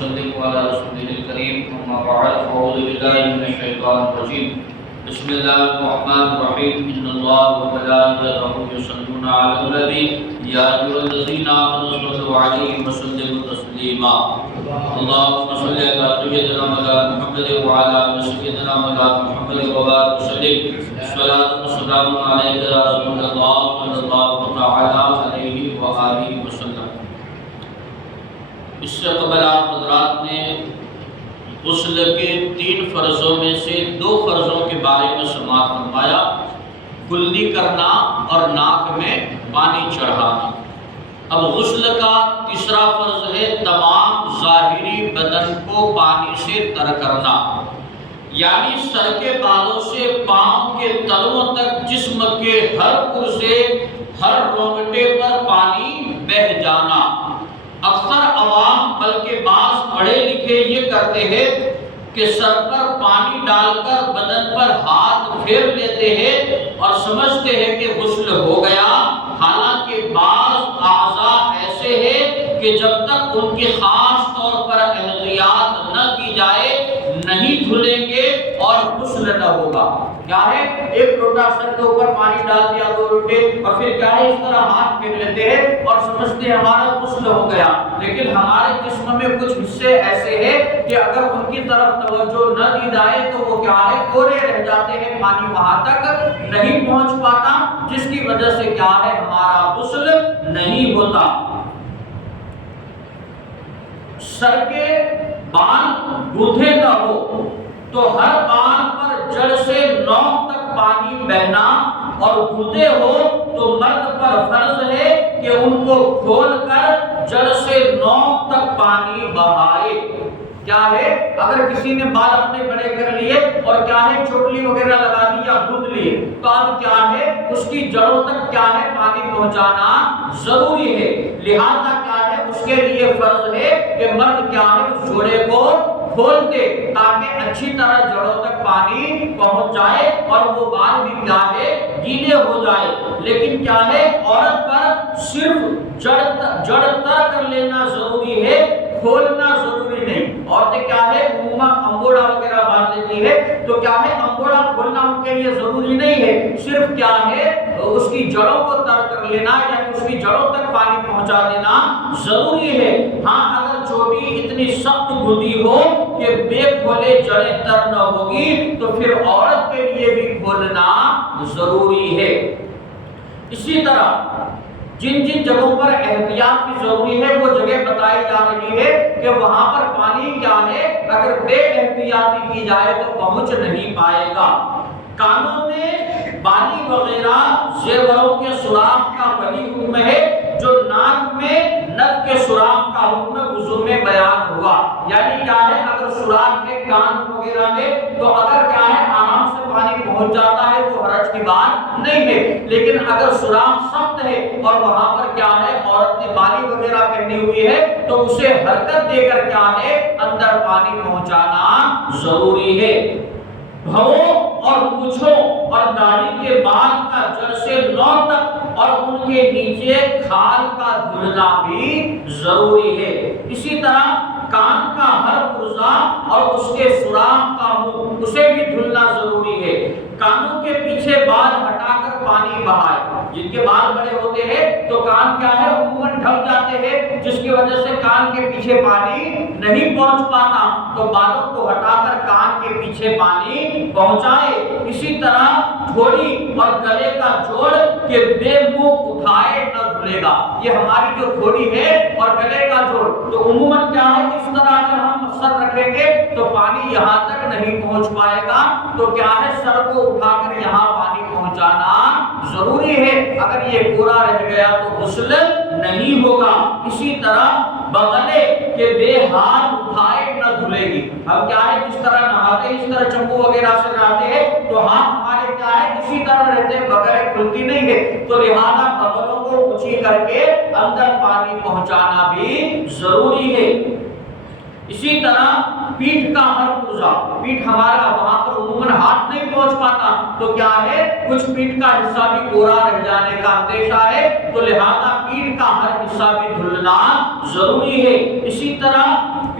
وسلم على رسوله الكريم أما بعد فأعوذ بالله من الشيطان الرجيم بسم الله الرحمن الرحيم إن الله وملائكته يصلون على النبي يا أيها الذين آمنوا صلوا عليه وسلموا تسليما اللهم صل على سيدنا مولانا محمد وعلى آل سيدنا مولانا محمد وبارك وسلم الصلاة والسلام عليك يا رسول الله صلى الله تعالى عليه وآله وسلم۔ اس سے قبل آپ حضرات نے غسل کے 3 فرضوں میں سے 2 فرضوں کے بارے میں سماعت فرمایا، کلی کرنا اور ناک میں پانی چڑھانا۔ اب غسل کا تیسرا فرض ہے تمام ظاہری بدن کو پانی سے تر کرنا، یعنی سر کے بالوں سے پاؤں کے تلوؤں تک جسم کے ہر پرزے ہر رونگٹے پر پانی بہہ جانا۔ اکثر عوام بلکہ بعض پڑھے لکھے یہ کرتے ہیں کہ سر پر پانی ڈال کر بدن پر ہاتھ پھیر لیتے ہیں اور سمجھتے ہیں کہ غسل ہو گیا، حالانکہ بعض اعضاء ایسے ہیں کہ جب تک ان کی خاص طور پر احتیاط نہ کی جائے نہیں دھلیں گے اور غسل نہ ہوگا۔ کیا ہے؟ ایک لوٹا سر کے اوپر پانی ڈال دیا 2 لوٹے اور پھر کیا ہے اس طرح ہاتھ پھیر لیتے ہیں اور سمجھتے ہیں ہمارا غسل ہو گیا، لیکن ہمارے جسم میں کچھ حصے ایسے ہیں کہ اگر ان کی طرف توجہ نہ دی جائے تو وہ کیا ہے کورے رہ جاتے ہیں، پانی وہاں تک نہیں پہنچ پاتا، جس کی وجہ سے کیا ہے ہمارا غسل نہیں ہوتا۔ سر کے بال گودھے نہ ہو تو ہر بال پر جڑ سے نوک تک پانی بہنا، اور گودھے ہو تو مرد پر فرض ہے کہ ان کو کھول کر جڑ سے نوک تک پانی بہائے۔ کیا ہے؟ اگر کسی نے بال اپنے بڑے کر لیے اور کیا ہے چوٹلی وغیرہ لگا دی یا گود لیے تو اب کیا ہے اس کی جڑوں تک کیا ہے پانی پہنچانا ضروری ہے، لہذا کیا ہے اس کے لیے فرض ہے کہ مرد کیا ہے اس جوڑے کو کھول دے تاکہ اچھی طرح جڑوں تک پانی پہنچ جائے اور وہ بال بھی کیا ہے گیلے ہو جائے۔ لیکن کیا ہے عورت پر صرف جڑ تر کر لینا ضروری ہے، کھولنا ضروری نہیں۔ عورتیں کیا ہے عموماً انگوڑا وغیرہ باندھ لیتی ہے تو کیا ہے انگوڑا کھولنا ان کے لیے ضروری نہیں ہے، صرف کیا ہے اس کی جڑوں کو تر کر لینا یعنی اس کی جڑوں تک پانی پہنچا دینا ضروری ہے۔ ہاں اگر چوٹی اتنی سخت گندی ہو کہ بے کھولے جڑیں تر نہ ہوگی تو پھر عورت کے لیے بھی کھولنا ضروری ہے۔ اسی طرح جن جن جگہوں پر احتیاط کی ضروری ہے وہ جگہ بتائی جا رہی ہے کہ وہاں پر پانی کیا ہے اگر بے احتیاطی کی جائے تو پہنچ نہیں پائے گا۔ کانوں میں بالی وغیرہ زیوروں کے سوراخ کا وہی حکم ہے جو ناک میں نک کے سوراخ کا حکم وضو میں بیان ہوا، یعنی کیا ہے اگر سوراخ ہے کان وغیرہ میں تو اگر کیا ہے آرام سے پانی پہنچ جاتا ہے تو حرج کی بات نہیں ہے، لیکن اگر سوراخ سخت ہے اور وہاں پر کیا ہے عورت نے بالی وغیرہ پہنی ہوئی ہے تو اسے حرکت دے کر کیا ہے اندر پانی پہنچانا ضروری ہے۔ بھووں اور مونچھوں اور داڑھی کے بال کا جڑ سے نو تک اور ان کے نیچے کھال کا دھلنا بھی ضروری ہے۔ اسی طرح کان کا ہر پرزہ اور اس کے سوراخ کا منہ اسے بھی دھلنا ضروری ہے۔ کانوں کے پیچھے بال ہٹا کر پانی بہائے، جن کے بال بڑے ہوتے ہیں تو کان کیا ہے عموماً ڈھک جاتے ہیں جس کی وجہ سے کان کے پیچھے پانی نہیں پہنچ پاتا، تو بالوں کو ہٹا کر کان کے پیچھے پانی پہنچائے۔ اسی طرح ٹھوڑی اور گلے کا جوڑ کہ بے منہ اٹھائے نہ دھلے گا، یہ ہماری جو ٹھوڑی ہے اور گلے کا جوڑ تو عموماً کیا ہے اس طرح اگر ہم سر رکھیں گے تو پانی یہاں تک نہیں پہنچ پائے گا، تو کیا ہے سر کو اٹھا کر یہاں پانی پہنچانا ضروری ہے، اگر یہ پورا رہ گیا تو غسل نہیں ہوگا۔ اسی طرح بغلے کے بے ہاتھ اٹھائے نہ دھلے گی، ہم کیا ہے جس طرح نہاتے ہیں اس طرح چمبو وغیرہ سے نہاتے ہیں تو ہاتھ ہمارے کیا ہے اسی طرح رہتے ہیں، بغلیں کھلتی نہیں ہے، تو لہذا بغلوں کو اونچی کر کے اندر پانی پہنچانا بھی ضروری ہے۔ اسی طرح پیٹھ کا ہر پرزہ، پیٹھ ہمارا وہاں پر عموماً ہاتھ نہیں پہنچ پاتا تو کیا ہے کچھ پیٹھ کا حصہ بھی کوڑا رہ جانے کا اندیشہ ہے، تو لہذا پیٹھ کا ہر حصہ بھی دھلنا ضروری ہے۔ اسی طرح